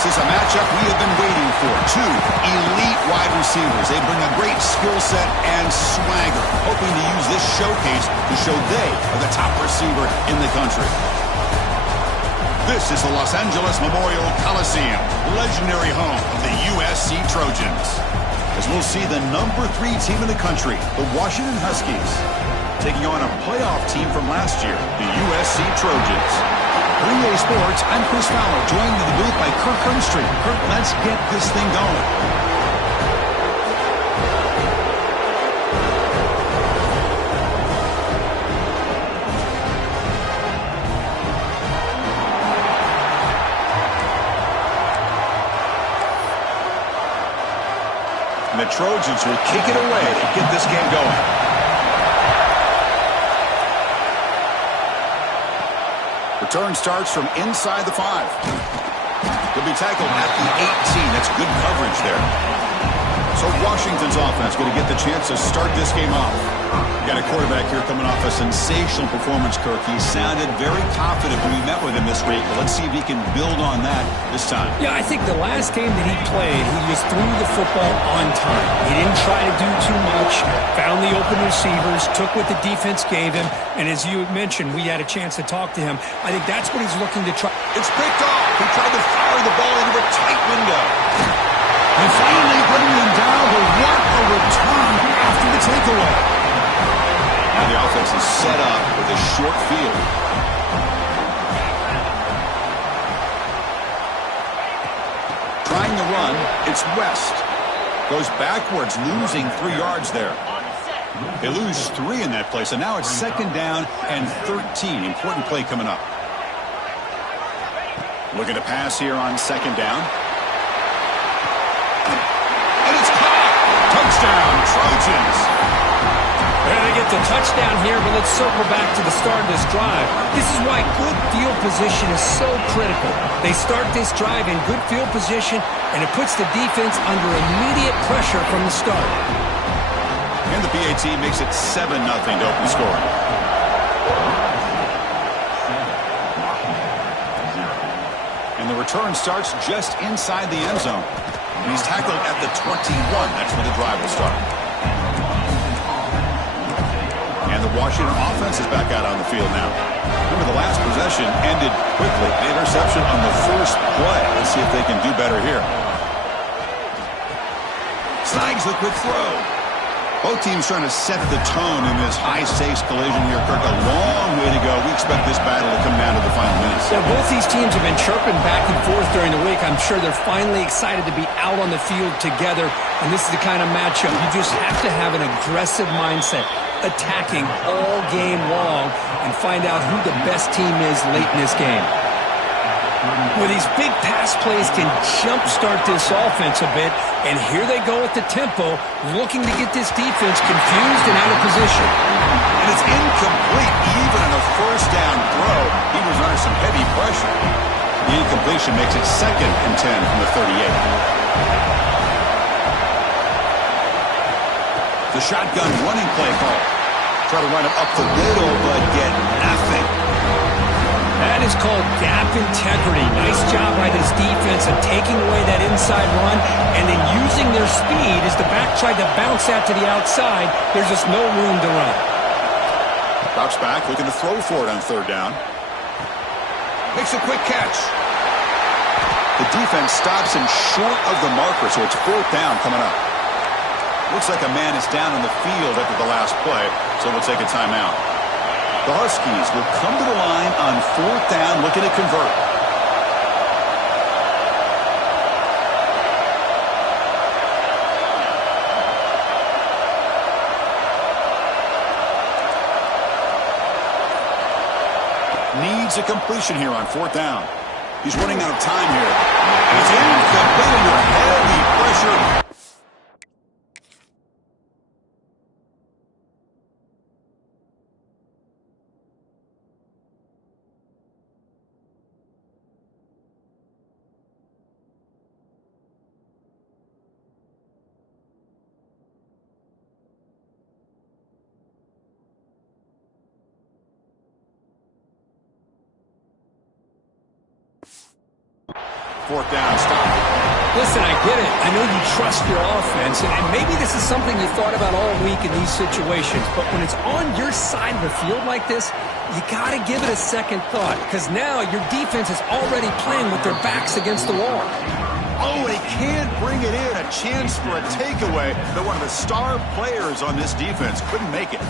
This is a matchup we have been waiting for. Two elite wide receivers. They bring a great skill set and swagger, hoping to use this showcase to show they are the top receiver in the country. This is the Los Angeles Memorial Coliseum, legendary home of the USC Trojans. As we'll see the number 3 team in the country, the Washington Huskies, taking on a playoff team from last year, the USC Trojans. For EA Sports, I'm Chris Fowler, joined in the booth by Kirk Hermstreet. Kirk, let's get this thing going. And the Trojans will kick it away to get this game going. Return starts from inside the 5. He'll be tackled at the 18. That's good coverage there. So Washington's offense going to get the chance to start this game off. We got a quarterback here coming off a sensational performance, Kirk. He sounded very confident when we met with him this week. But let's see if he can build on that this time. Yeah, I think the last game that he played, he just threw the football on time. He didn't try to do too much, found the open receivers, took what the defense gave him, and as you mentioned, we had a chance to talk to him. I think that's what he's looking to try. It's picked off. He tried to fire the ball into a tight window. And finally bringing him down, but what a return after the takeaway. Now the offense is set up with a short field. Trying to run, it's West. Goes backwards, losing 3 yards there. They lose 3 in that play, so now it's 2nd down and 13. Important play coming up. Looking to pass here on 2nd down. And it's caught! Touchdown, Trojans! They get the touchdown here, but let's circle back to the start of this drive. This is why good field position is so critical. They start this drive in good field position, and it puts the defense under immediate pressure from the start. And the PAT makes it 7-0 to open scoring. And the return starts just inside the end zone. And he's tackled at the 21. That's where the drive will start. And the Washington offense is back out on the field now. Remember, the last possession ended quickly. The interception on the first play. Let's see if they can do better here. Snags the quick throw. Both teams trying to set the tone in this high-stakes collision here, Kirk. A long way to go. We expect this battle to come down to the final minutes. Yeah, both these teams have been chirping back and forth during the week. I'm sure they're finally excited to be out on the field together, and this is the kind of matchup you just have to have an aggressive mindset, attacking all game long, and find out who the best team is late in this game. Where these big pass plays can jumpstart this offense a bit, and here they go at the tempo, looking to get this defense confused and out of position. And it's incomplete, even on a first down throw. He was under some heavy pressure. The incompletion makes it 2nd and 10 from the 38. The shotgun running play call. Try to run it up the middle, but get nothing. That is called gap integrity. Nice job by this defense of taking away that inside run and then using their speed as the back tried to bounce out to the outside. There's just no room to run. Drops back, looking to throw for it on 3rd down. Makes a quick catch. The defense stops him short of the marker, so it's 4th down coming up. Looks like a man is down on the field after the last play, so we'll take a timeout. The Huskies will come to the line on 4th down, looking to convert. Needs a completion here on 4th down. He's running out of time here. And it's incomplete under heavy pressure. fourth down stop. Listen, I get it. I know you trust your offense, and maybe this is something you thought about all week in these situations, but when it's on your side of the field like this, you got to give it a second thought, because now your defense is already playing with their backs against the wall. Oh, he can't bring it in. A chance for a takeaway, but one of the star players on this defense couldn't make it.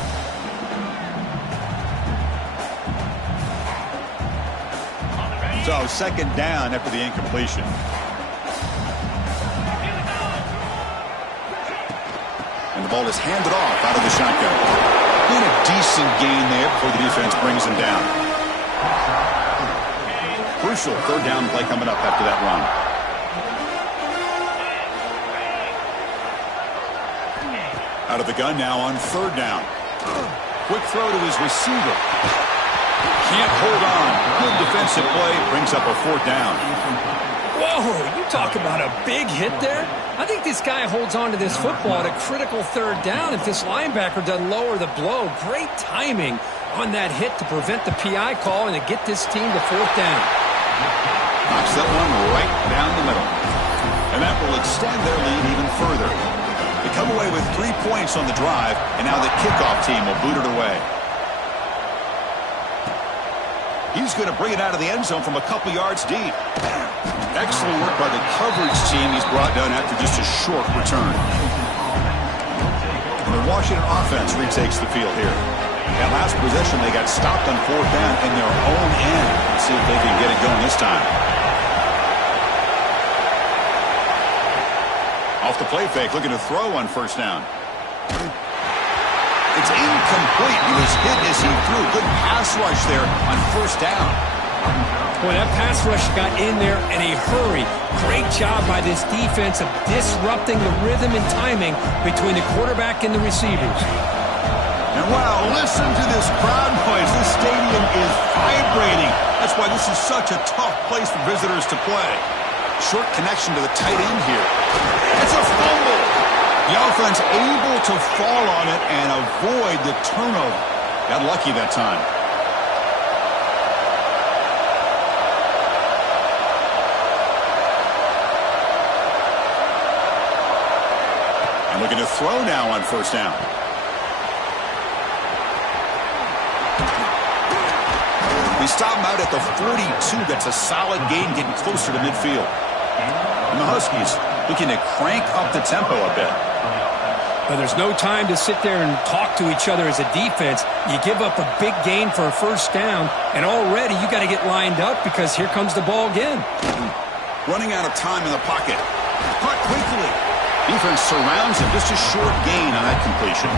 So, second down after the incompletion. And the ball is handed off out of the shotgun. Doing a decent gain there before the defense brings him down. Crucial third down play coming up after that run. Out of the gun now on third down. Quick throw to his receiver. Can't hold on. Good defensive play. Brings up a fourth down. Whoa, you talk about a big hit there. I think this guy holds on to this football at a critical third down if this linebacker doesn't lower the blow. Great timing on that hit to prevent the PI call and to get this team to fourth down. Knocks that one right down the middle. And that will extend their lead even further. They come away with 3 points on the drive, and now the kickoff team will boot it away. He's going to bring it out of the end zone from a couple yards deep. Excellent work by the coverage team he's brought down after just a short return. And the Washington offense retakes the field here. That last possession, they got stopped on fourth down in their own end. Let's see if they can get it going this time. Off the play fake, looking to throw on first down. It's incomplete. He was hit as he threw. Good pass rush there on first down. Boy, that pass rush got in there in a hurry. Great job by this defense of disrupting the rhythm and timing between the quarterback and the receivers. And wow, listen to this crowd noise. This stadium is vibrating. That's why this is such a tough place for visitors to play. Short connection to the tight end here. It's a fumble. The offense able to fall on it and avoid the turnover. Got lucky that time. And looking to throw now on first down. We stop him out at the 42. That's a solid gain, getting closer to midfield. And the Huskies looking to crank up the tempo a bit. But there's no time to sit there and talk to each other as a defense. You give up a big gain for a first down, and already you got to get lined up because here comes the ball again. Running out of time in the pocket. Caught quickly. Defense surrounds him. Just a short gain on that completion.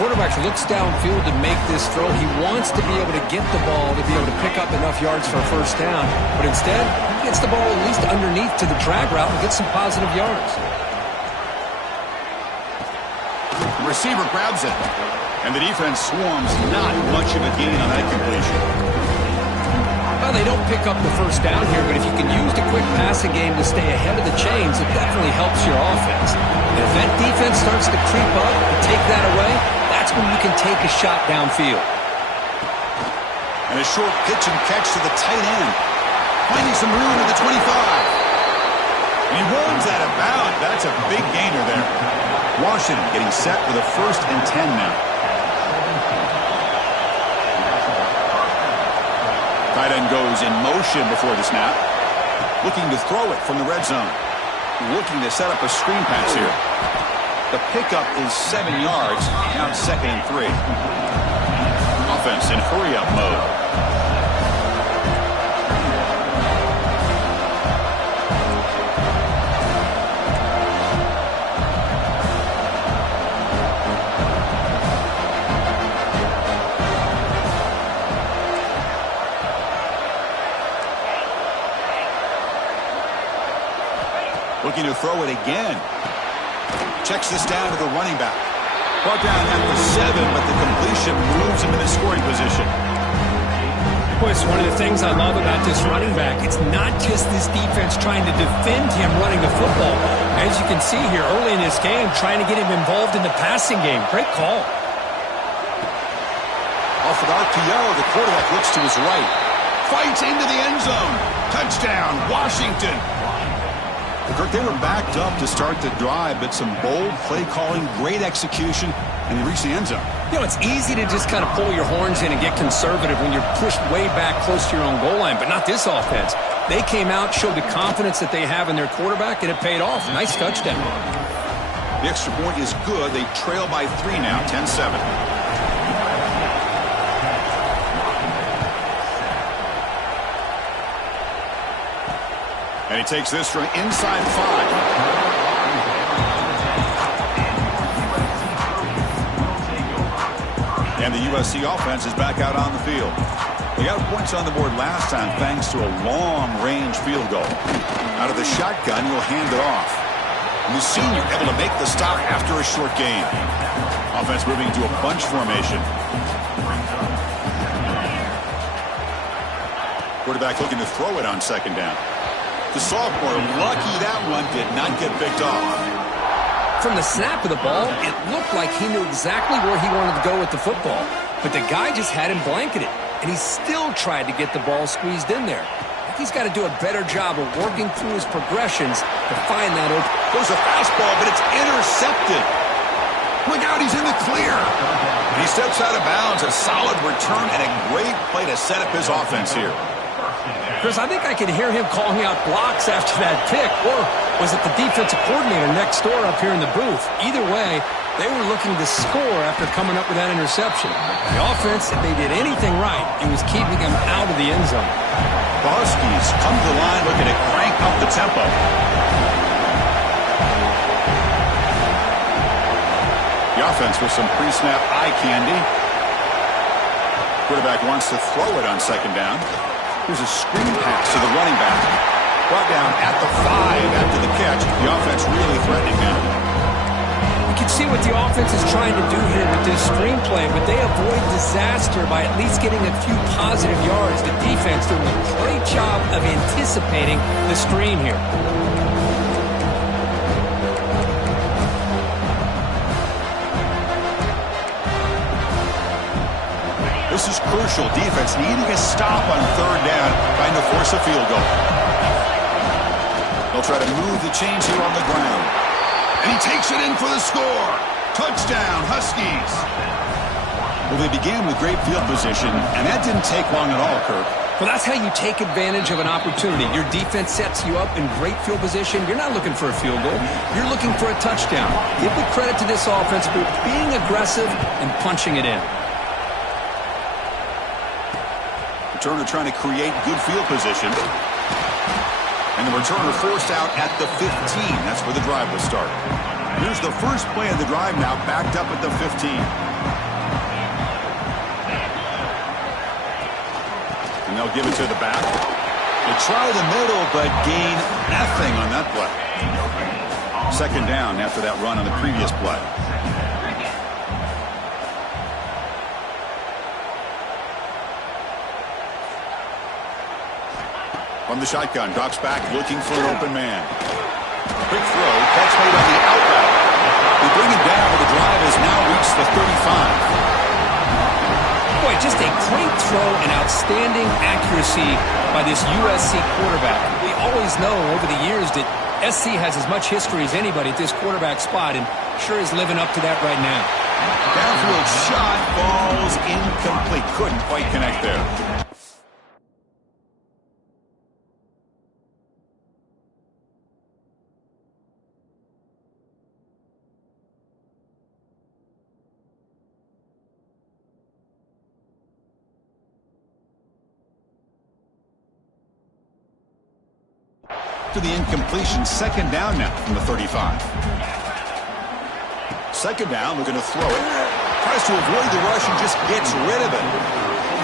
Quarterback looks downfield to make this throw. He wants to be able to get the ball to be able to pick up enough yards for a first down. But instead, he gets the ball at least underneath to the drag route and gets some positive yards. The receiver grabs it. And the defense swarms. Not much of a gain on that completion. Well, they don't pick up the first down here, but if you can use the quick passing game to stay ahead of the chains, it definitely helps your offense. And if that defense starts to creep up and take that away, that's when you can take a shot downfield. And a short pitch and catch to the tight end. Finding some room at the 25. And he runs out of bounds. That's a big gainer there. Washington getting set with a 1st and 10 now. Tight end goes in motion before the snap. Looking to throw it from the red zone. Looking to set up a screen pass here. The pickup is 7 yards. Now it's 2nd and 3. Offense in hurry-up mode. Looking to throw it again. Checks this down to the running back. Brought down at the 7, but the completion moves him into scoring position. Boy, it's one of the things I love about this running back. It's not just this defense trying to defend him running the football. As you can see here early in this game, trying to get him involved in the passing game. Great call. Off an RPO, the quarterback looks to his right. Fights into the end zone. Touchdown, Washington. Kirk, they were backed up to start the drive, but some bold play calling, great execution, and they reached the end zone. You know, it's easy to just kind of pull your horns in and get conservative when you're pushed way back close to your own goal line, but not this offense. They came out, showed the confidence that they have in their quarterback, and it paid off. Nice touchdown. The extra point is good. They trail by 3 now, 10-7. And he takes this from inside 5. And the USC offense is back out on the field. They got points on the board last time thanks to a long-range field goal. Out of the shotgun, he'll hand it off. And the senior able to make the stop after a short gain. Offense moving into a bunch formation. Quarterback looking to throw it on second down. The sophomore, lucky that one did not get picked off. From the snap of the ball, it looked like he knew exactly where he wanted to go with the football. But the guy just had him blanketed, and he still tried to get the ball squeezed in there. He's got to do a better job of working through his progressions to find that open. Goes a fastball, but it's intercepted. Look out, he's in the clear. And he steps out of bounds. A solid return and a great play to set up his offense here. Chris, I think I could hear him calling out blocks after that pick, or was it the defensive coordinator next door up here in the booth? Either way, they were looking to score after coming up with that interception. The offense, if they did anything right, it was keeping them out of the end zone. The Huskies come to the line looking to crank up the tempo. The offense with some pre-snap eye candy. Quarterback wants to throw it on second down. Here's a screen pass to the running back. Brought down at the 5 after the catch. The offense really threatening now. You can see what the offense is trying to do here with this screenplay, but they avoid disaster by at least getting a few positive yards. The defense doing a great job of anticipating the screen here. This is crucial. Defense needing a stop on third down, trying to force a field goal. They'll try to move the chains here on the ground. And he takes it in for the score. Touchdown, Huskies. Well, they began with great field position, and that didn't take long at all, Kirk. Well, that's how you take advantage of an opportunity. Your defense sets you up in great field position. You're not looking for a field goal. You're looking for a touchdown. Give the credit to this offense for being aggressive and punching it in. Returner trying to create good field position. And the returner forced out at the 15. That's where the drive will start. Here's the first play of the drive now, backed up at the 15. And they'll give it to the back. They try the middle, but gain nothing on that play. Second down after that run on the previous play. From the shotgun, drops back, looking for an open man. Quick throw, catch made on the out route. They bring him down, but the drive has now reached the 35. Boy, just a great throw and outstanding accuracy by this USC quarterback. We always know over the years that SC has as much history as anybody at this quarterback spot, and sure is living up to that right now. Downfield shot falls incomplete. Couldn't quite connect there. To the incompletion, second down now from the 35. Second down, we're going to throw it. Tries to avoid the rush and just gets rid of it.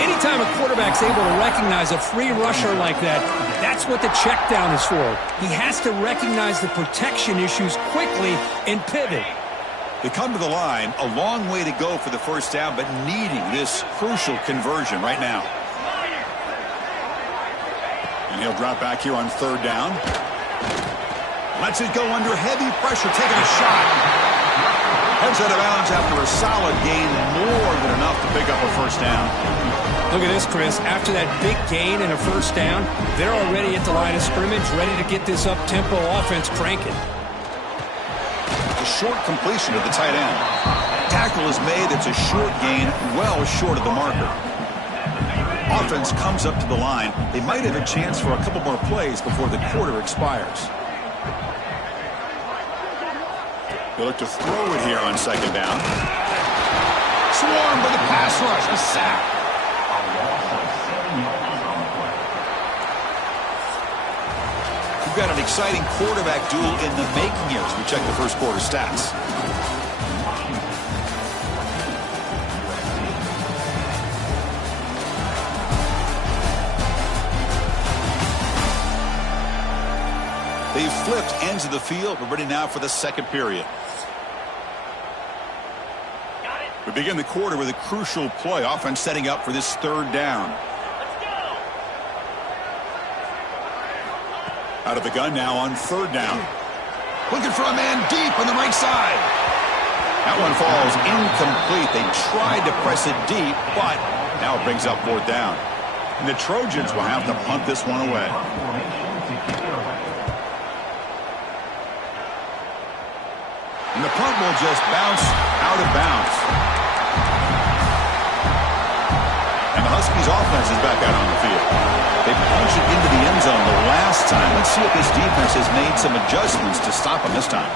Anytime a quarterback's able to recognize a free rusher like that, that's what the check down is for. He has to recognize the protection issues quickly and pivot. They come to the line, a long way to go for the first down, but needing this crucial conversion right now. And he'll drop back here on third down. Lets it go under heavy pressure, taking a shot. Heads out of bounds after a solid gain, more than enough to pick up a first down. Look at this, Chris. After that big gain and a first down, they're already at the line of scrimmage, ready to get this up-tempo offense cranking. A short completion to the tight end. Tackle is made. It's a short gain, well short of the marker. Offense comes up to the line. They might have a chance for a couple more plays before the quarter expires. They look to throw it here on second down. Swarmed by the pass rush. A sack. We've got an exciting quarterback duel in the making here as we check the first quarter stats. They've flipped ends of the field. We're ready now for the second period. We begin the quarter with a crucial play. Offense setting up for this third down. Out of the gun now on third down. Looking for a man deep on the right side. That one falls incomplete. They tried to press it deep, but now it brings up fourth down. And the Trojans will have to punt this one away. And the punt will just bounce out of bounds. And the Huskies offense is back out on the field. They punched it into the end zone the last time. Let's see if this defense has made some adjustments to stop him this time.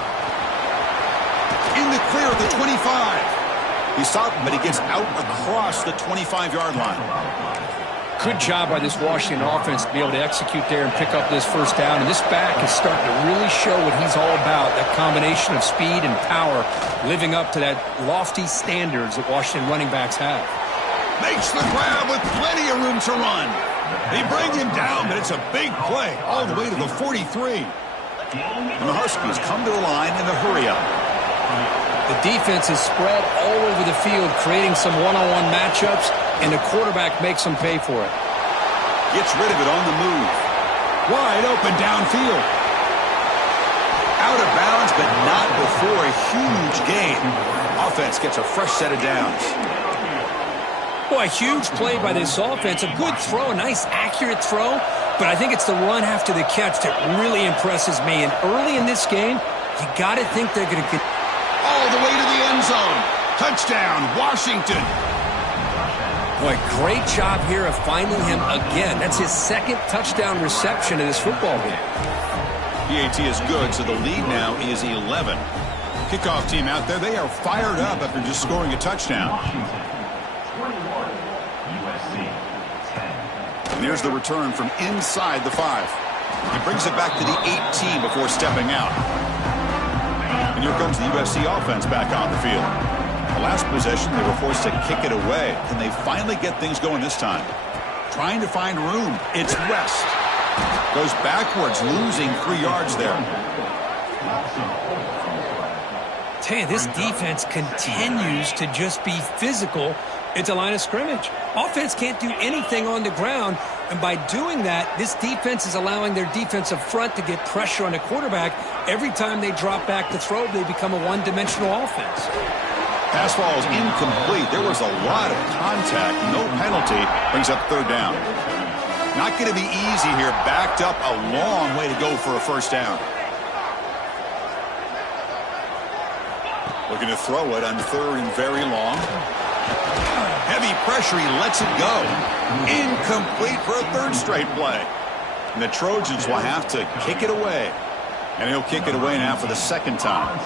In the clear at the 25. He stopped him, but he gets out across the 25-yard line. Good job by this Washington offense to be able to execute there and pick up this first down. And this back is starting to really show what he's all about, that combination of speed and power, living up to that lofty standards that Washington running backs have. Makes the grab with plenty of room to run. They bring him down, but it's a big play all the way to the 43. And the Huskies come to the line in a hurry-up. The defense is spread all over the field, creating some one-on-one matchups, and the quarterback makes them pay for it. Gets rid of it on the move. Wide open downfield. Out of bounds, but not before a huge gain. Offense gets a fresh set of downs. Boy, a huge play by this offense. A good throw, a nice accurate throw, but I think it's the run after the catch that really impresses me. And early in this game, you got to think they're going to get all the way to the end zone. Touchdown, Washington. Boy, great job here of finding him again. That's his second touchdown reception in this football game. PAT is good, so the lead now is 11. Kickoff team out there, they are fired up after just scoring a touchdown. And here's the return from inside the 5. He brings it back to the 18 before stepping out. And here comes the USC offense back on the field. The last possession, they were forced to kick it away. Can they finally get things going this time? Trying to find room. It's West. Goes backwards, losing 3 yards there. Tell you, this defense continues to just be physical at the line of scrimmage. Offense can't do anything on the ground, and by doing that, this defense is allowing their defensive front to get pressure on the quarterback. Every time they drop back to throw, they become a one-dimensional offense. Pass falls incomplete. There was a lot of contact. No penalty. Brings up third down. Not going to be easy here. Backed up a long way to go for a first down. Looking to throw it on third and very long. Heavy pressure. He lets it go. Incomplete for a third straight play. And the Trojans will have to kick it away. And he'll kick it away now for the second time.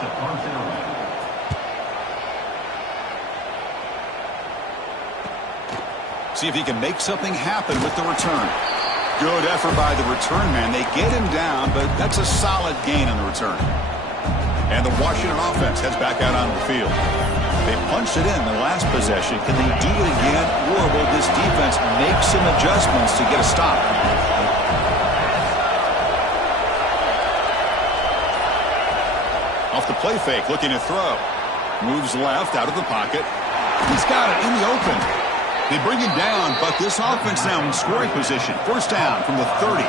See if he can make something happen with the return. Good effort by the return man. They get him down, but that's a solid gain on the return. And the Washington offense heads back out onto the field. They punched it in the last possession. Can they do it again, or will this defense make some adjustments to get a stop? Off the play fake, looking to throw. Moves left out of the pocket. He's got it in the open. They bring him down, but this offense now in scoring position. First down from the 30.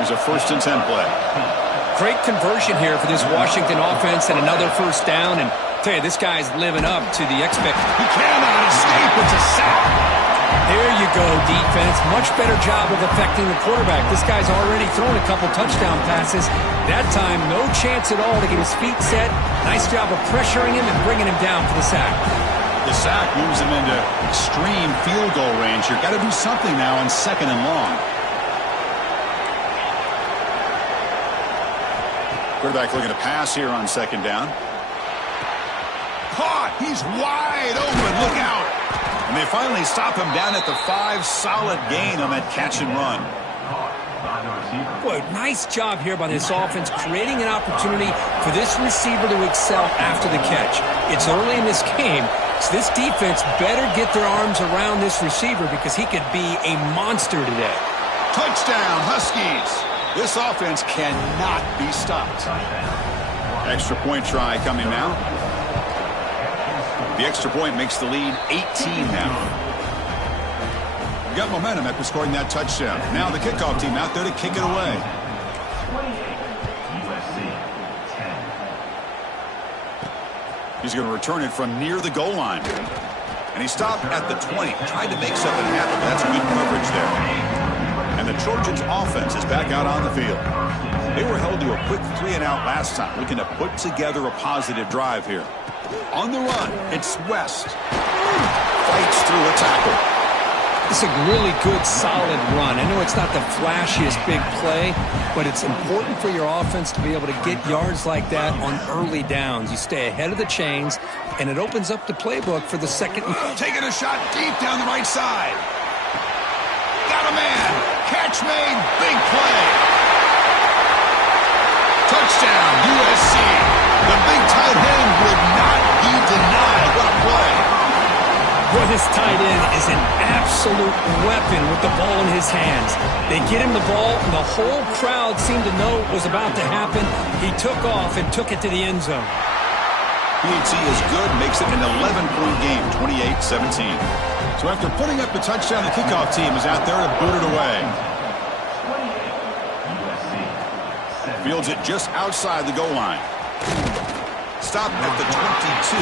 There's a 1st and 10 play. Great conversion here for this Washington offense and another first down. And tell you, this guy's living up to the expectation. He cannot escape. It's a sack. There you go, defense. Much better job of affecting the quarterback. This guy's already thrown a couple touchdown passes. That time, no chance at all to get his feet set. Nice job of pressuring him and bringing him down for the sack. The sack moves him into extreme field goal range here. Got to do something now on 2nd and long. Quarterback looking to pass here on 2nd down. Caught! He's wide open. Look out! And they finally stop him down at the 5. Solid gain on that catch and run. Boy, nice job here by this offense, creating an opportunity for this receiver to excel after the catch. It's early in this game, so this defense better get their arms around this receiver because he could be a monster today. Touchdown, Huskies! This offense cannot be stopped. Extra point try coming now. The extra point makes the lead 18 now. We got momentum after scoring that touchdown. Now the kickoff team out there to kick it away. He's going to return it from near the goal line. And he stopped at the 20. Tried to make something happen, but that's good coverage there. And the Trojans offense is back out on the field. They were held to a quick 3-and-out last time, looking to put together a positive drive here. On the run, it's West. Fights through a tackle. It's a really good, solid run. I know it's not the flashiest big play, but it's important for your offense to be able to get yards like that on early downs. You stay ahead of the chains, and it opens up the playbook for the second. Taking a shot deep down the right side. Got a man. Catch made. Big play. Touchdown, USC. The big tight end would not be denied. What a play. Boy, this tight end is an absolute weapon with the ball in his hands. They get him the ball, and the whole crowd seemed to know what was about to happen. He took off and took it to the end zone. PAT is good, makes it an 11-point game, 28-17. So after putting up the touchdown, the kickoff team is out there to boot it away. Fields it just outside the goal line. Stop at the 22.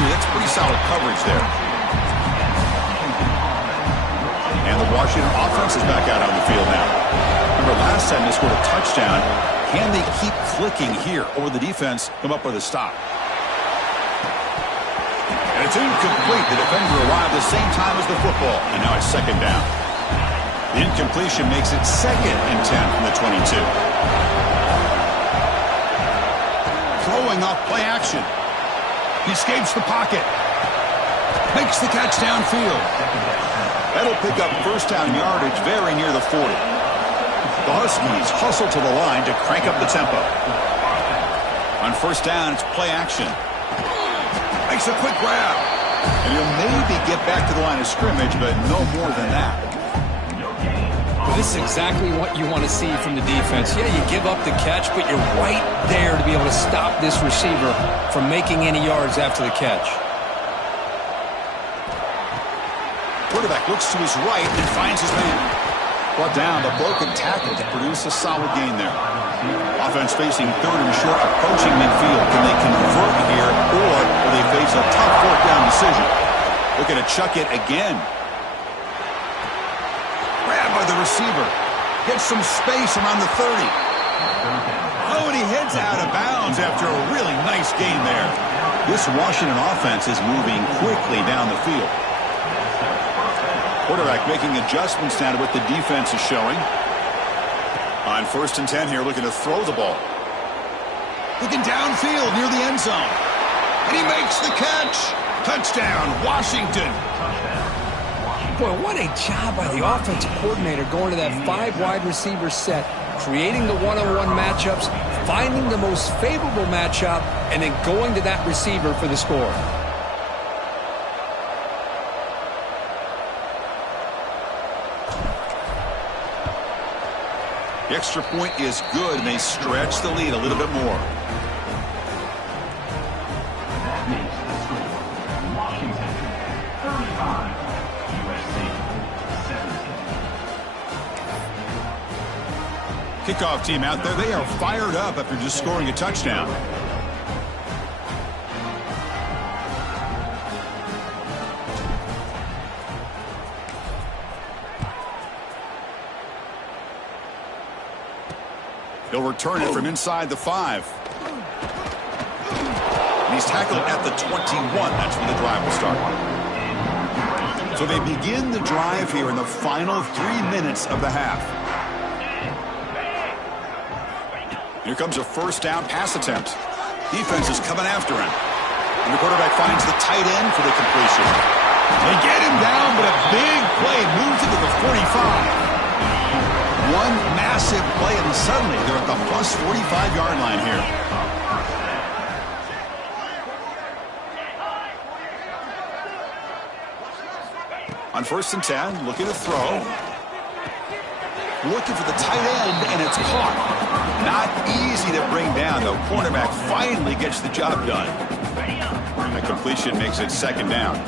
That's pretty solid coverage there. And the Washington offense is back out on the field now. Remember, last time they scored a touchdown. Can they keep clicking here, or will the defense come up with a stop? And it's incomplete. The defender arrived the same time as the football, and now it's 2nd down. The incompletion makes it 2nd and 10 from the 22. Throwing off play action. He escapes the pocket. Makes the catch downfield. That'll pick up 1st down yardage very near the 40. The Huskies hustle to the line to crank up the tempo. On 1st down, it's play action. Makes a quick grab. And he'll maybe get back to the line of scrimmage, but no more than that. Well, this is exactly what you want to see from the defense. Yeah, you give up the catch, but you're right there to be able to stop this receiver from making any yards after the catch. Quarterback looks to his right and finds his man. Brought down, the broken tackle to produce a solid gain there. Offense facing 3rd and short, approaching midfield. Can they convert here, or will they face a tough 4th down decision? Looking to chuck it again. Grabbed by the receiver. Gets some space around the 30. Oh, and he heads out of bounds after a really nice gain there. This Washington offense is moving quickly down the field. Quarterback making adjustments now to what the defense is showing. On 1st and 10 here, looking to throw the ball. Looking downfield near the end zone. And he makes the catch. Touchdown, Washington. Boy, what a job by the offensive coordinator going to that 5 wide receiver set, creating the one-on-one matchups, finding the most favorable matchup, and then going to that receiver for the score. The extra point is good, and they stretch the lead a little bit more. That makes the score Washington 35, USC 17. Kickoff team out there, they are fired up after just scoring a touchdown. He'll return it from inside the 5. And he's tackled at the 21. That's when the drive will start. So they begin the drive here in the final 3 minutes of the half. Here comes a first down pass attempt. Defense is coming after him. And the quarterback finds the tight end for the completion. They get him down, but a big play moves into the 45. One massive play, and suddenly they're at the plus 45-yard line here. On 1st and 10, looking to throw. Looking for the tight end, and it's caught. Not easy to bring down. The cornerback finally gets the job done. The completion makes it 2nd down.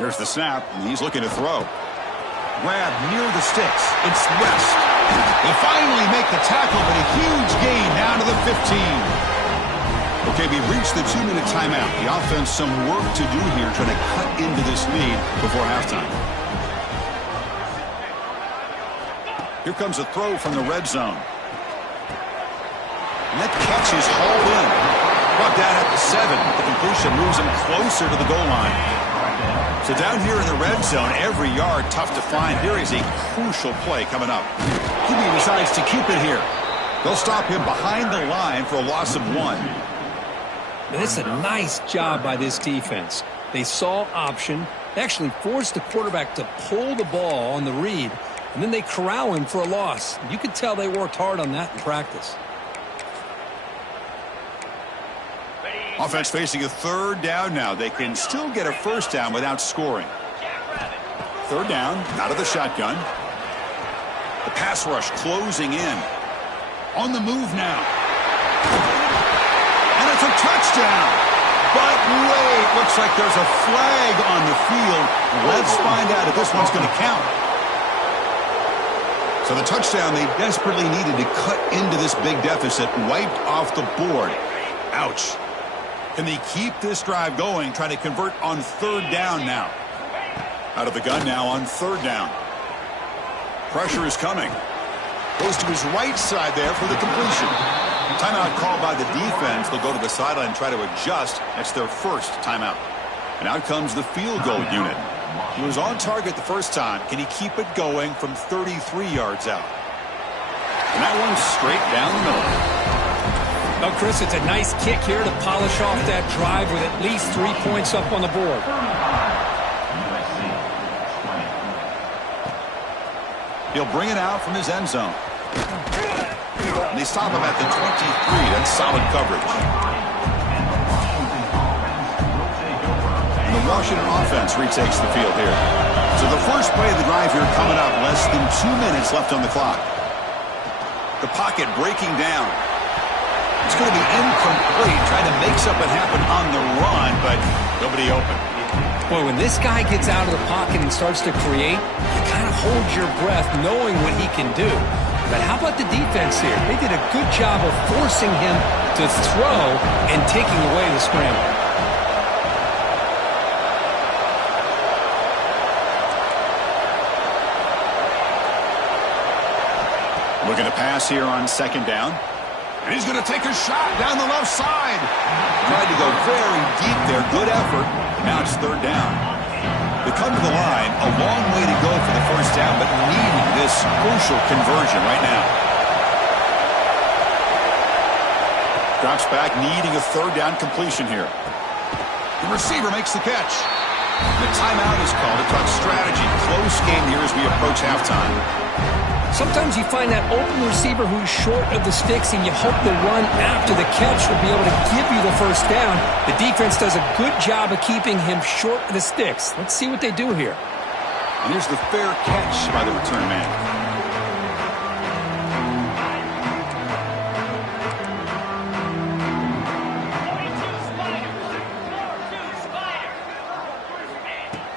Here's the snap, and he's looking to throw. Grab near the sticks. It's West. They finally make the tackle, but a huge gain down to the 15. Okay, we've reached the 2-minute timeout. The offense some work to do here, trying to cut into this lead before halftime. Here comes a throw from the red zone. And that catch is hauled in. Brought down at the 7. The completion moves him closer to the goal line. So down here in the red zone, every yard tough to find. Here is a crucial play coming up. QB decides to keep it here. They'll stop him behind the line for a loss of 1. And it's a nice job by this defense. They saw option. They actually forced the quarterback to pull the ball on the read, and then they corral him for a loss. You could tell they worked hard on that in practice. Offense facing a 3rd down now. They can still get a 1st down without scoring. 3rd down, out of the shotgun. The pass rush closing in. On the move now. And it's a touchdown. But wait, looks like there's a flag on the field. Let's find out if this one's going to count. So the touchdown they desperately needed to cut into this big deficit, wiped off the board. Ouch. Can they keep this drive going, trying to convert on 3rd down now? Out of the gun now on 3rd down. Pressure is coming. Goes to his right side there for the completion. Timeout called by the defense. They'll go to the sideline and try to adjust. That's their first timeout. And out comes the field goal unit. He was on target the first time. Can he keep it going from 33 yards out? And that one's straight down the middle. Well, Chris, it's a nice kick here to polish off that drive with at least 3 points up on the board. He'll bring it out from his end zone. And they stop him at the 23. That's solid coverage. And the Washington offense retakes the field here. So the first play of the drive here coming up. Less than 2 minutes left on the clock. The pocket breaking down. It's going to be incomplete, trying to make something happen on the run, but nobody open. Boy, when this guy gets out of the pocket and starts to create, you kind of hold your breath knowing what he can do. But how about the defense here? They did a good job of forcing him to throw and taking away the scramble. Looking to pass here on 2nd down. And he's going to take a shot down the left side. Tried to go very deep there. Good effort. Now it's 3rd down. They come to the line. A long way to go for the 1st down, but needing this crucial conversion right now. Drops back, needing a 3rd down completion here. The receiver makes the catch. The timeout is called to talk strategy. Close game here as we approach halftime. Sometimes you find that open receiver who's short of the sticks, and you hope the run after the catch will be able to give you the 1st down. The defense does a good job of keeping him short of the sticks. Let's see what they do here. And here's the fair catch by the return man.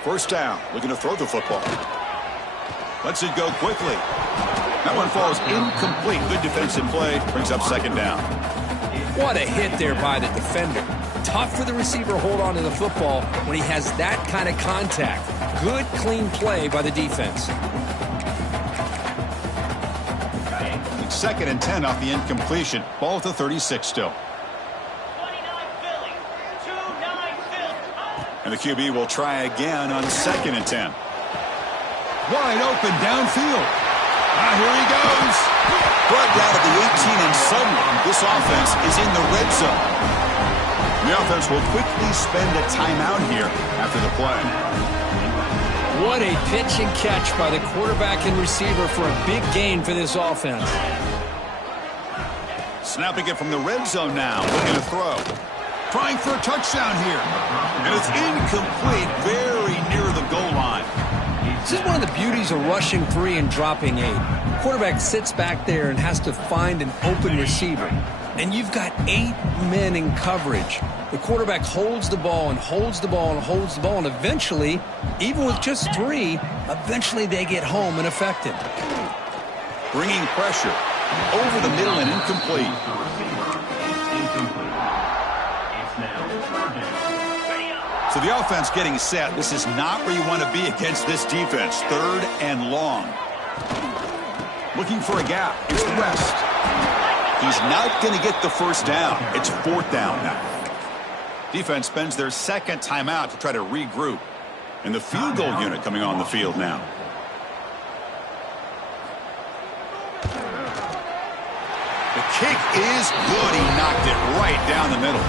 First down, looking to throw the football. Lets it go quickly. That one falls incomplete. Good defensive play. Brings up 2nd down. What a hit there by the defender. Tough for the receiver to hold on to the football when he has that kind of contact. Good, clean play by the defense. It's 2nd and 10 off the incompletion. Ball at the 36 still. 29 Philly. 2-9 Philly. And the QB will try again on 2nd and 10. Wide open downfield. Here he goes. Brought down at the 18, and suddenly this offense is in the red zone. The offense will quickly spend a timeout here after the play. What a pitch and catch by the quarterback and receiver for a big gain for this offense. Snapping it from the red zone now. Looking to throw. Trying for a touchdown here. And it's incomplete, very near the goal line. This is one of the beauties of rushing 3 and dropping 8. The quarterback sits back there and has to find an open receiver. And you've got 8 men in coverage. The quarterback holds the ball and holds the ball and holds the ball, and eventually, even with just 3, eventually they get home and affect him. Bringing pressure over the middle and incomplete. So the offense getting set. This is not where you want to be against this defense. 3rd and long. Looking for a gap. It's the West. He's not going to get the first down. It's 4th down now. Defense spends their 2nd timeout to try to regroup. And the field goal unit coming on the field now. The kick is good. He knocked it right down the middle.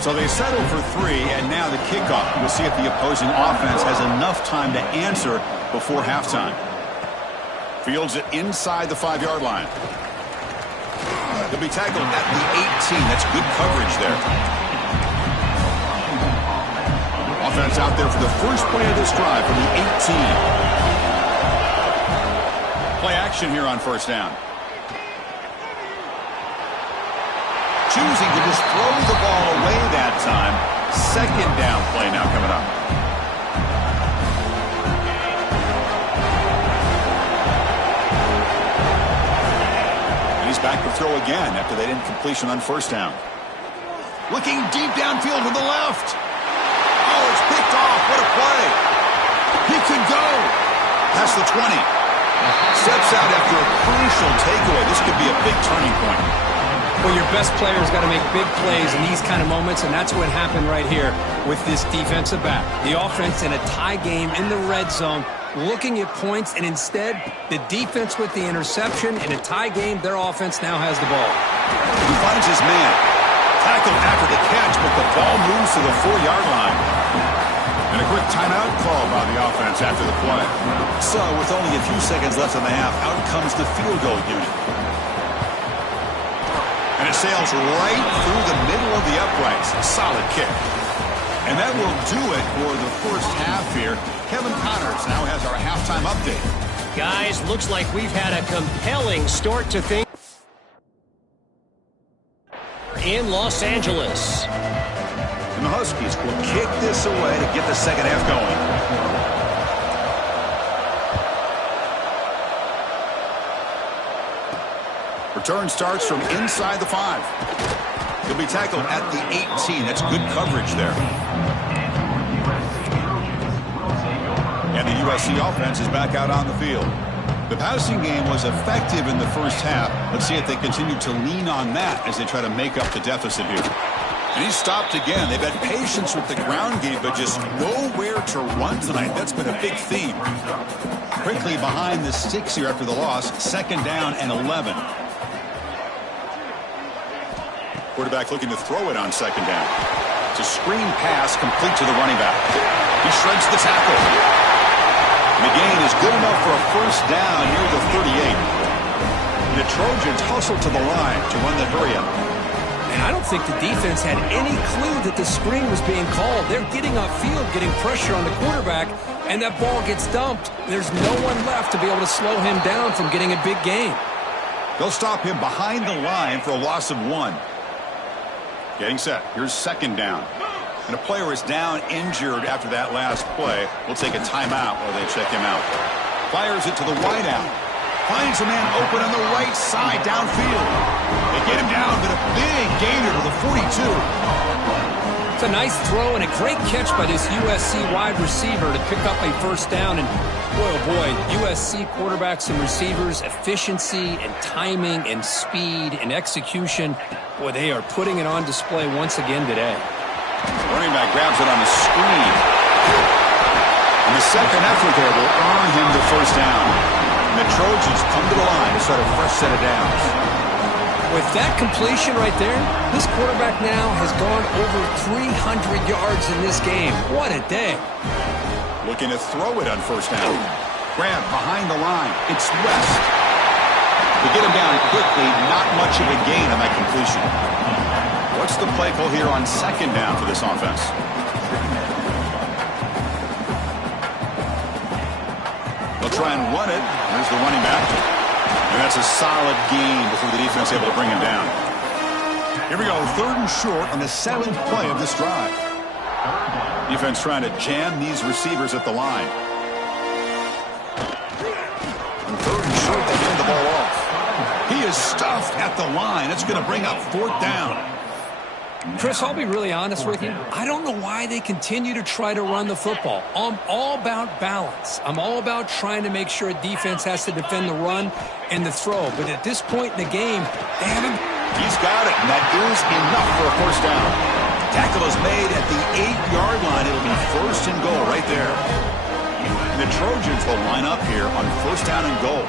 So they settle for 3, and now the kickoff. We'll see if the opposing offense has enough time to answer before halftime. Fields it inside the 5-yard line. He'll be tackled at the 18. That's good coverage there. Offense out there for the first play of this drive from the 18. Play action here on 1st down. Choosing to just throw the ball away that time. 2nd down play now coming up. He's back to throw again after that incompletion on 1st down. Looking deep downfield to the left. Oh, it's picked off. What a play. He could go. Past the 20. Steps out after a crucial takeaway. This could be a big turning point. Well, your best player's got to make big plays in these kind of moments, and that's what happened right here with this defensive back. The offense in a tie game in the red zone, looking at points, and instead, the defense with the interception. In a tie game, their offense now has the ball. He finds his man. Tackled after the catch, but the ball moves to the 4-yard line. And a quick timeout call by the offense after the play. So, with only a few seconds left in the half, out comes the field goal unit. And it sails right through the middle of the uprights. Solid kick. And that will do it for the first half here. Kevin Connors now has our halftime update. Guys, looks like we've had a compelling start to things in Los Angeles. And the Huskies will kick this away to get the second half going. Return starts from inside the 5. He'll be tackled at the 18. That's good coverage there. And the USC offense is back out on the field. The passing game was effective in the first half. Let's see if they continue to lean on that as they try to make up the deficit here. And he's stopped again. They've had patience with the ground game, but just nowhere to run tonight. That's been a big theme. Quickly behind the sticks here after the loss. 2nd down and 11. Quarterback looking to throw it on 2nd down. It's a screen pass complete to the running back. He shreds the tackle. And the gain is good enough for a first down near the 38. And the Trojans hustle to the line to run the hurry-up. And I don't think the defense had any clue that the screen was being called. They're getting upfield, getting pressure on the quarterback, and that ball gets dumped. There's no one left to be able to slow him down from getting a big gain. They'll stop him behind the line for a loss of 1. Getting set. Here's 2nd down. And a player is down injured after that last play. We'll take a timeout while they check him out. Fires it to the wideout. Finds a man open on the right side downfield. They get him down, but a big gainer to the 42. It's a nice throw and a great catch by this USC wide receiver to pick up a first down. And boy, oh boy, USC quarterbacks and receivers, efficiency and timing and speed and execution. Boy, they are putting it on display once again today. Running back grabs it on the screen. And the second effort there will earn him the first down. And the Trojans come to the line to start a fresh set of downs. With that completion right there, this quarterback now has gone over 300 yards in this game. What a day. Looking to throw it on first down. Grab behind the line. It's West. To get him down quickly, not much of a gain on that completion. What's the play call here on second down for this offense? They'll try and run it. There's the running back. And that's a solid gain before the defense able to bring him down. Here we go, 3rd and short on the 7th play of this drive. Defense trying to jam these receivers at the line. On 3rd and short, they hand the ball off. He is stuffed at the line. It's going to bring up 4th down. Chris, I'll be really honest with you. I don't know why they continue to try to run the football. I'm all about balance. I'm all about trying to make sure a defense has to defend the run and the throw. But at this point in the game, they haven't. He's got it, and that is enough for a first down. Tackle is made at the 8-yard line. It'll be 1st and goal right there. And the Trojans will line up here on 1st down and goal.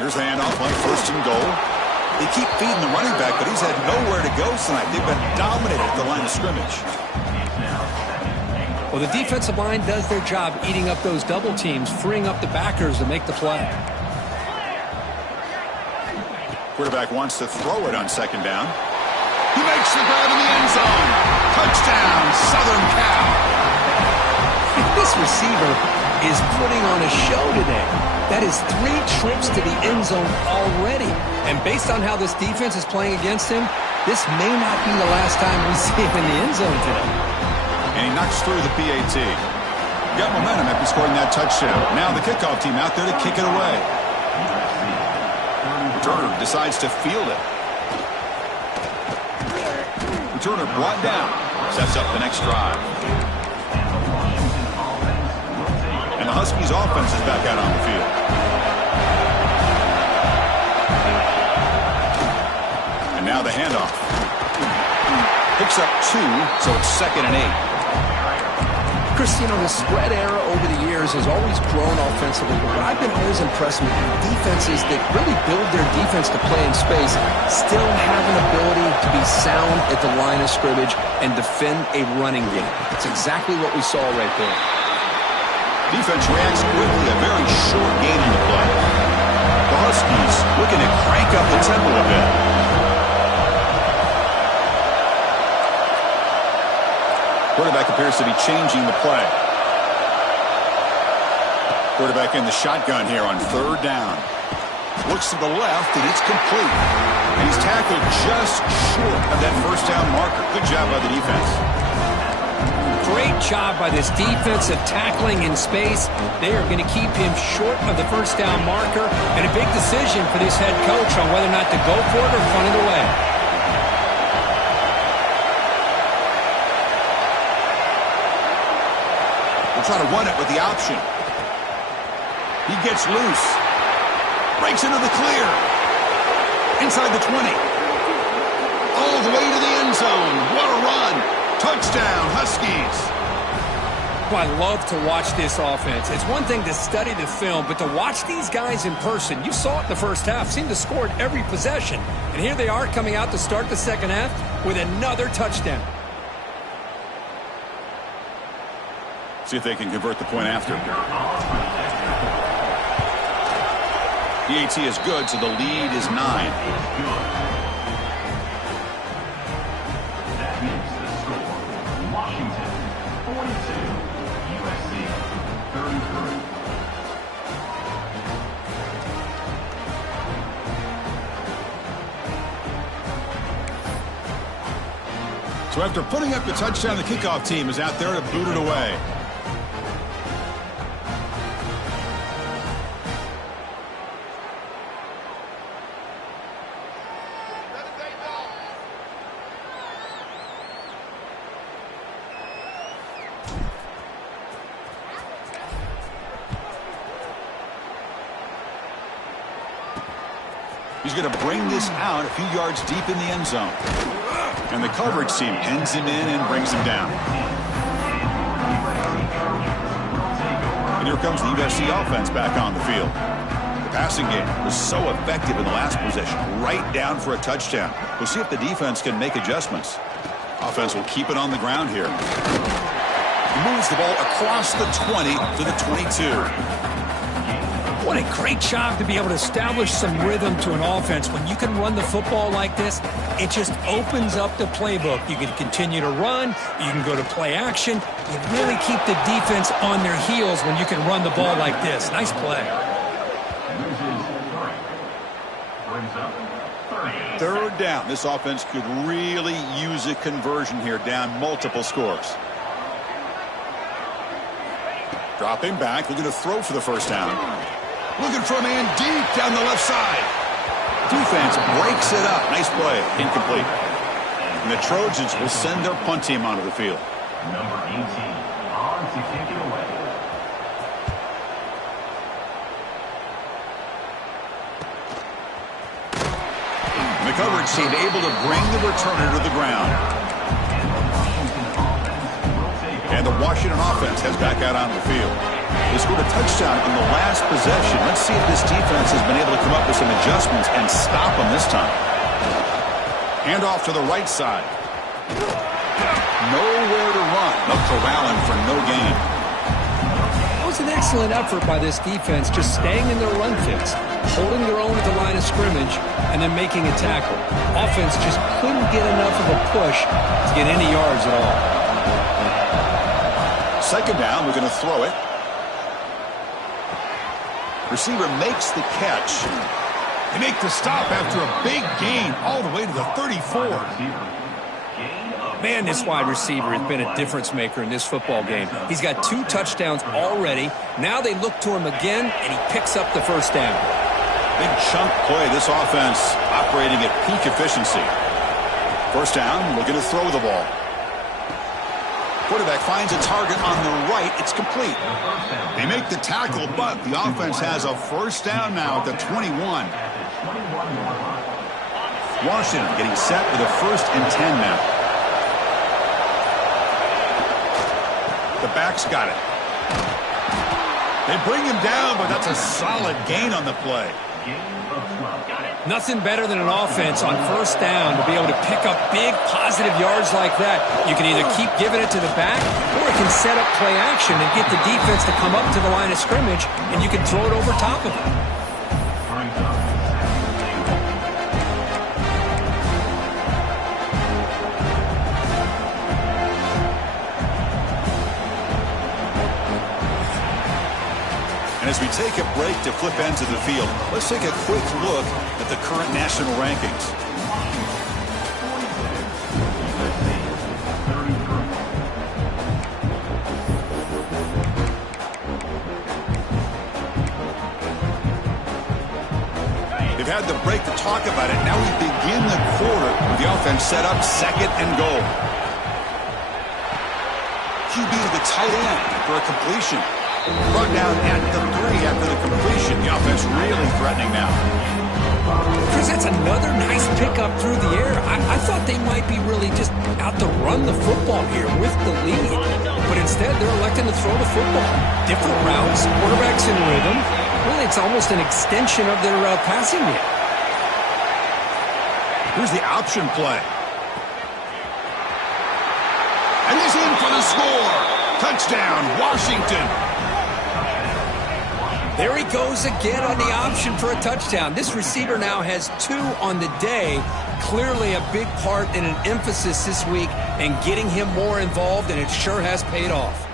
Here's the handoff on 1st and goal. They keep feeding the running back, but he's had nowhere to go tonight. They've been dominated at the line of scrimmage. Well, the defensive line does their job eating up those double teams, freeing up the backers to make the play. Quarterback wants to throw it on 2nd down. He makes the grab in the end zone. Touchdown, Southern Cal. This receiver is putting on a show today. That is 3 trips to the end zone already. And based on how this defense is playing against him, this may not be the last time we see him in the end zone today. And he knocks through the PAT. Got momentum after scoring that touchdown. Now the kickoff team out there to kick it away. Turner decides to field it. Turner brought down. Sets up the next drive. And the Huskies offense is back out on the field. And now the handoff. Picks up 2, so it's 2nd and 8. Chris, you know, the spread era over the years has always grown offensively, but what I've been always impressed with defenses that really build their defense to play in space still have an ability to be sound at the line of scrimmage and defend a running game. That's exactly what we saw right there. Defense reacts quickly, a very short gain in the play. The Huskies looking to crank up the tempo a bit. Quarterback appears to be changing the play. Quarterback in the shotgun here on 3rd down. Looks to the left, and it's complete. And he's tackled just short of that 1st down marker. Good job by the defense. Great job by this defensive tackling in space. They are going to keep him short of the 1st down marker. And a big decision for this head coach on whether or not to go for it or punt it away. Try to run it with the option. He gets loose. Breaks into the clear. Inside the 20. All the way to the end zone. What a run. Touchdown, Huskies. Well, I love to watch this offense. It's one thing to study the film, but to watch these guys in person, you saw it in the first half, seemed to score at every possession. And here they are coming out to start the second half with another touchdown. See if they can convert the point after. PAT is good, so the lead is 9. That makes the score Washington 42, USC 33. So after putting up the touchdown, the kickoff team is out there to boot it away. He's going to bring this out a few yards deep in the end zone. And the coverage team pins him in and brings him down. And here comes the USC offense back on the field. The passing game was so effective in the last possession, right down for a touchdown. We'll see if the defense can make adjustments. Offense will keep it on the ground here. He moves the ball across the 20 to the 22. What a great job to be able to establish some rhythm to an offense. When you can run the football like this, it just opens up the playbook. You can continue to run. You can go to play action. You really keep the defense on their heels when you can run the ball like this. Nice play. Third down. This offense could really use a conversion here, down multiple scores. Dropping back, looking to throw for the first down. Looking for a man deep down the left side. Defense breaks it up. Nice play. Incomplete. And the Trojans will send their punt team onto the field. Number 18 on to kick it away. The coverage team able to bring the returner to the ground. And the Washington offense heads back out onto the field. They scored a touchdown on the last possession. Let's see if this defense has been able to come up with some adjustments and stop them this time. Hand off to the right side. Nowhere to run. They'll corral him for no gain. That was an excellent effort by this defense, just staying in their run fits, holding their own at the line of scrimmage, and then making a tackle. Offense just couldn't get enough of a push to get any yards at all. Second down, we're going to throw it. Receiver makes the catch. They make the stop after a big gain all the way to the 34. Man, this wide receiver has been a difference maker in this football game. He's got 2 touchdowns already. Now they look to him again, and he picks up the first down. Big chunk play. This offense operating at peak efficiency. First down, looking to throw the ball. Quarterback finds a target on the right. It's complete. They make the tackle, but the offense has a first down now at the 21. Washington getting set with a 1st and 10 now. The back's got it. They bring him down, but that's a solid gain on the play. Nothing better than an offense on first down to be able to pick up big positive yards like that. You can either keep giving it to the back, or it can set up play action and get the defense to come up to the line of scrimmage, and you can throw it over top of it. And as we take a break to flip ends of the field, let's take a quick look at the current national rankings. They've had the break to talk about it. Now we begin the quarter with the offense set up 2nd and goal. QB to the tight end for a completion. Brought down at the 3 after the completion. The offense really threatening now. Chris, that's another nice pickup through the air. I thought they might be really just out to run the football here with the lead. But instead, they're electing to throw the football. Different routes, quarterbacks in rhythm. Really, it's almost an extension of their passing game. Here's the option play. And he's in for the score. Touchdown, Washington. There he goes again on the option for a touchdown. This receiver now has 2 on the day. Clearly a big part and an emphasis this week in getting him more involved, and it sure has paid off.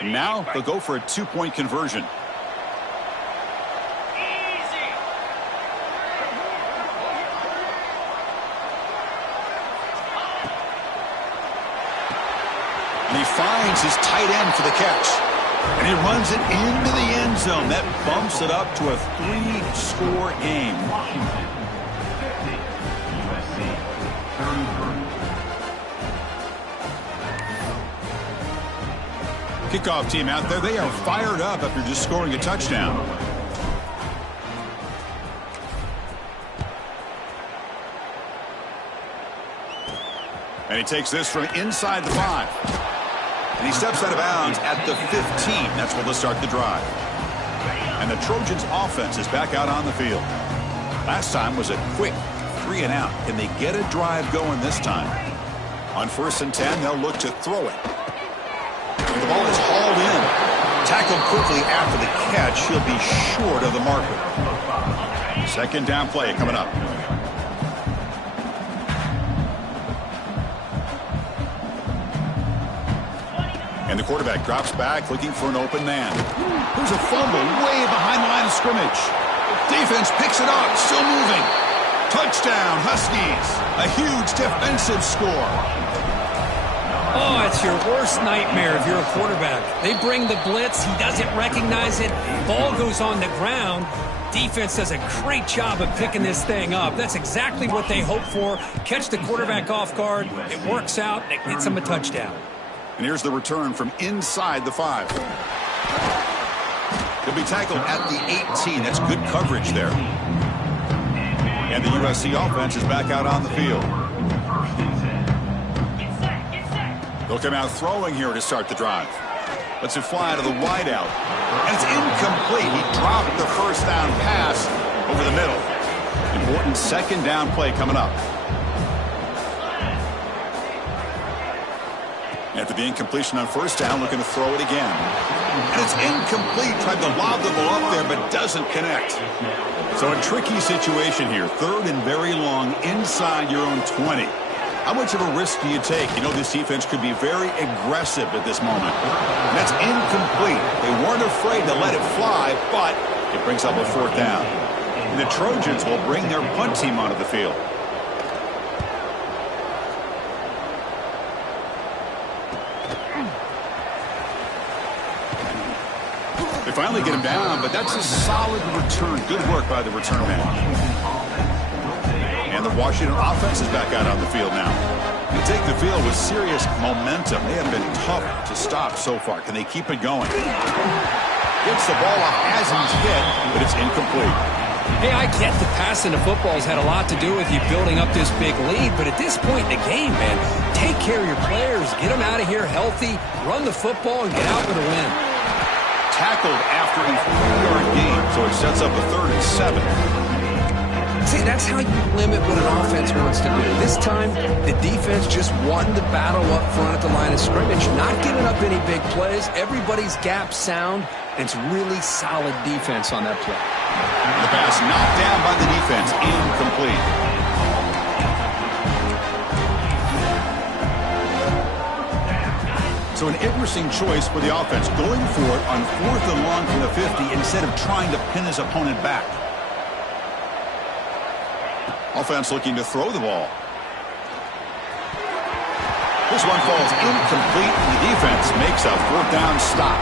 Now they'll go for a 2-point conversion. Easy. And he finds his tight end for the catch. And he runs it into the end zone. That bumps it up to a 3-score game. Washington, 50. USC, 33. Kickoff team out there. They are fired up after just scoring a touchdown. And he takes this from inside the 5. And he steps out of bounds at the 15. That's where they'll start the drive. And the Trojans' offense is back out on the field. Last time was a quick 3 and out. Can they get a drive going this time? On 1st and 10, they'll look to throw it. And the ball is hauled in. Tackled quickly after the catch. He'll be short of the marker. 2nd down play coming up. And the quarterback drops back looking for an open man. There's a fumble way behind the line of scrimmage. Defense picks it up, still moving. Touchdown, Huskies. A huge defensive score. Oh, it's your worst nightmare if you're a quarterback. They bring the blitz. He doesn't recognize it. Ball goes on the ground. Defense does a great job of picking this thing up. That's exactly what they hope for. Catch the quarterback off guard. It works out. It gets them a touchdown. And here's the return from inside the 5. He'll be tackled at the 18. That's good coverage there. And the USC offense is back out on the field. They'll come out throwing here to start the drive. Lets it fly to the wideout. And it's incomplete. He dropped the 1st down pass over the middle. Important 2nd down play coming up. After the incompletion on 1st down, looking to throw it again. And it's incomplete. Tried to lob the ball up there, but doesn't connect. So a tricky situation here. 3rd and very long inside your own 20. How much of a risk do you take? You know this defense could be very aggressive at this moment. And that's incomplete. They weren't afraid to let it fly, but it brings up a 4th down. And the Trojans will bring their punt team onto the field. They finally get him down, but that's a solid return. Good work by the return man. And the Washington offense is back out on the field now. They take the field with serious momentum. They have been tough to stop so far. Can they keep it going? Gets the ball off as he's hit, but it's incomplete. Hey, I get the passing the football has had a lot to do with you building up this big lead, but at this point in the game, man, take care of your players. Get them out of here healthy, run the football, and get out with a win. Tackled after a 3-yard gain, so it sets up a 3rd and 7. See, that's how you limit what an offense wants to do. This time, the defense just won the battle up front at the line of scrimmage, not giving up any big plays. Everybody's gap sound, and it's really solid defense on that play. The pass knocked down by the defense, incomplete. So an interesting choice for the offense, going for it on 4th and long from the 50 instead of trying to pin his opponent back. Offense looking to throw the ball. This one falls incomplete, and the defense makes a 4th down stop.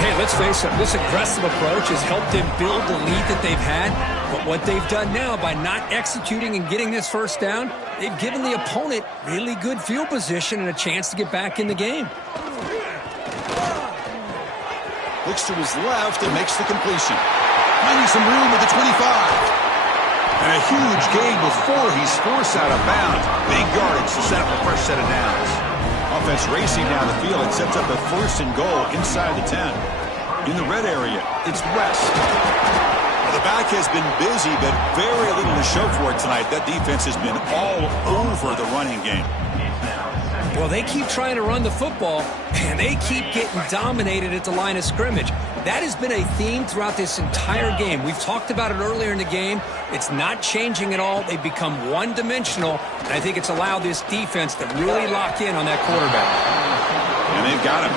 Hey, let's face it, this aggressive approach has helped them build the lead that they've had. But what they've done now by not executing and getting this 1st down, they've given the opponent really good field position and a chance to get back in the game. Looks to his left and makes the completion. Finding some room at the 25. And a huge gain before he's forced out of bounds. Big yardage to set up the first set of downs. Offense racing down the field. It sets up a 1st and goal inside the 10. In the red area, it's West. Well, the back has been busy, but very little to show for it tonight. That defense has been all over the running game. Well, they keep trying to run the football, and they keep getting dominated at the line of scrimmage. That has been a theme throughout this entire game. We've talked about it earlier in the game. It's not changing at all. They've become one-dimensional, and I think it's allowed this defense to really lock in on that quarterback. And they've got him.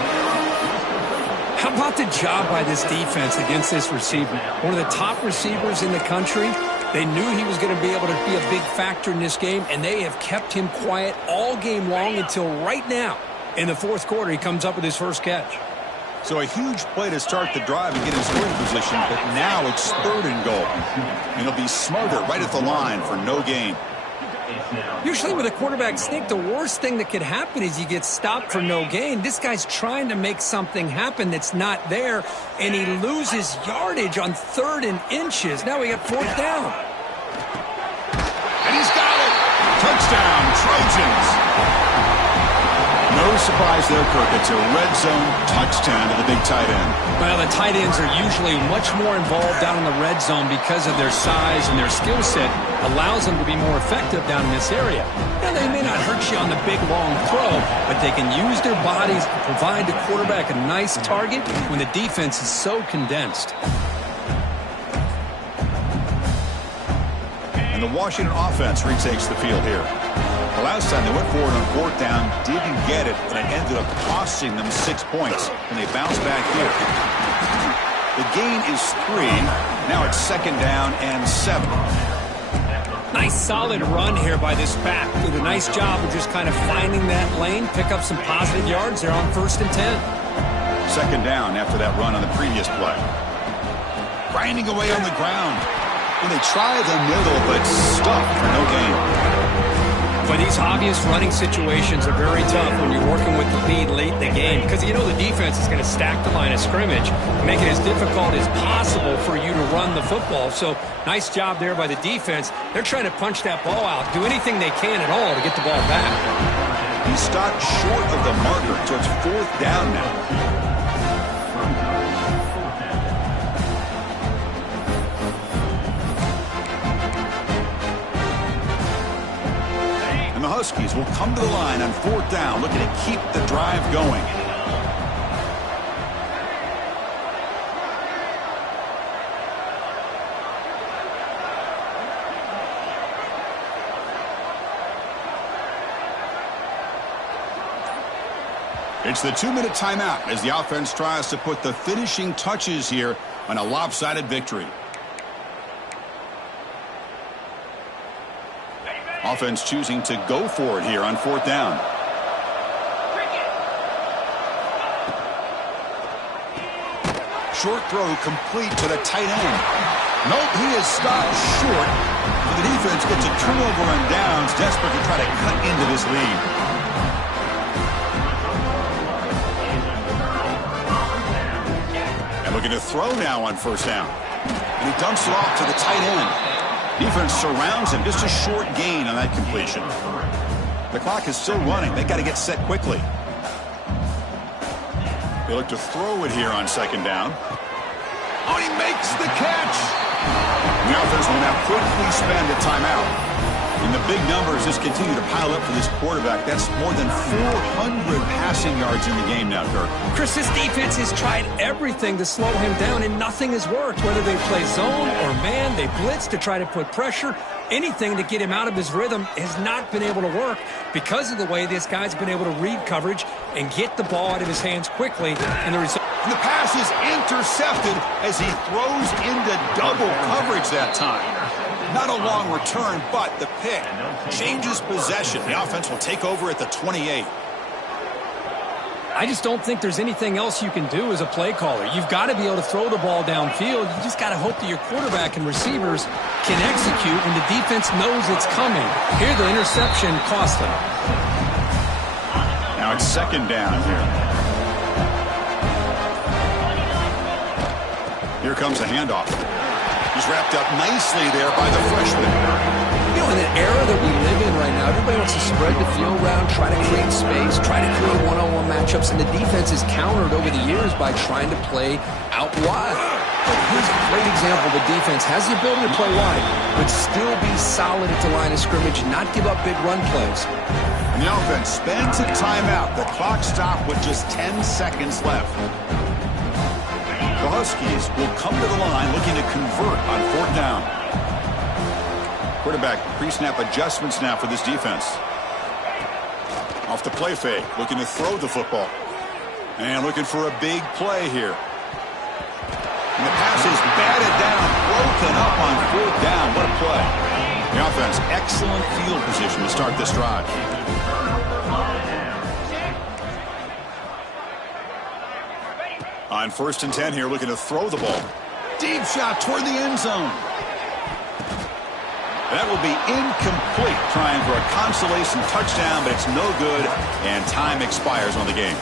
How about the job by this defense against this receiver? One of the top receivers in the country. They knew he was going to be able to be a big factor in this game, and they have kept him quiet all game long until right now. In the fourth quarter, he comes up with his first catch. So a huge play to start the drive and get in scoring position, but now it's 3rd and goal. And he'll be smarter right at the line for no gain. Usually with a quarterback sneak, the worst thing that could happen is you get stopped for no gain. This guy's trying to make something happen that's not there, and he loses yardage on 3rd and inches. Now we got 4th down. And he's got it! Touchdown, Trojans! No surprise there, Kirk. It's a red zone touchdown to the big tight end. Well, the tight ends are usually much more involved down in the red zone because of their size, and their skill set allows them to be more effective down in this area. Now, they may not hurt you on the big, long throw, but they can use their bodies to provide the quarterback a nice target when the defense is so condensed. And the Washington offense retakes the field here. The last time they went forward on 4th down, didn't get it, and it ended up costing them 6 points. And they bounce back here. The gain is 3. Now it's 2nd down and 7. Nice solid run here by this back. Did a nice job of just kind of finding that lane, pick up some positive yards there on 1st and 10. 2nd down after that run on the previous play. Grinding away on the ground. And they try the middle, but stuck for no gain. But these obvious running situations are very tough when you're working with the lead late in the game, because you know the defense is going to stack the line of scrimmage, make it as difficult as possible for you to run the football. So nice job there by the defense. They're trying to punch that ball out, do anything they can at all to get the ball back. He stopped short of the marker, so it's 4th down now. The Huskies will come to the line on 4th down, looking to keep the drive going. It's the 2-minute timeout as the offense tries to put the finishing touches here on a lopsided victory. Offense choosing to go for it here on 4th down. Short throw complete to the tight end. Nope, he is stopped short. But the defense gets a turnover on downs, desperate to try to cut into this lead. And looking to throw now on 1st down. And he dumps it off to the tight end. Defense surrounds him. Just a short gain on that completion. The clock is still running. They got to get set quickly. They look to throw it here on 2nd down. Oh, he makes the catch. The offense will now quickly spend a timeout. And the big numbers just continue to pile up for this quarterback. That's more than 400 passing yards in the game now, Kirk. Chris, this defense has tried everything to slow him down, and nothing has worked. Whether they play zone or man, they blitz to try to put pressure. Anything to get him out of his rhythm has not been able to work because of the way this guy's been able to read coverage and get the ball out of his hands quickly. And the result. The pass is intercepted as he throws into double coverage that time. Not a long return, but the pick changes possession. The offense will take over at the 28. I just don't think there's anything else you can do as a play caller. You've got to be able to throw the ball downfield. You just got to hope that your quarterback and receivers can execute when the defense knows it's coming. Here, the interception cost them. Now it's 2nd down here. Here comes a handoff. He's wrapped up nicely there by the freshman. You know, in the era that we live in right now, everybody wants to spread the field around, try to create space, try to create one-on-one matchups, and the defense is countered over the years by trying to play out wide. But here's a great example. The defense has the ability to play wide, but still be solid at the line of scrimmage, not give up big run plays. And the offense spends a timeout. The clock stopped with just 10 seconds left. The Huskies will come to the line looking to convert on 4th down. Quarterback pre-snap adjustments now for this defense. Off the play fake, looking to throw the football. And looking for a big play here. And the pass is batted down, broken up on 4th down. What a play. The offense, excellent field position to start this drive. On 1st and 10 here, looking to throw the ball. Deep shot toward the end zone. That will be incomplete, trying for a consolation touchdown, but it's no good, and time expires on the game.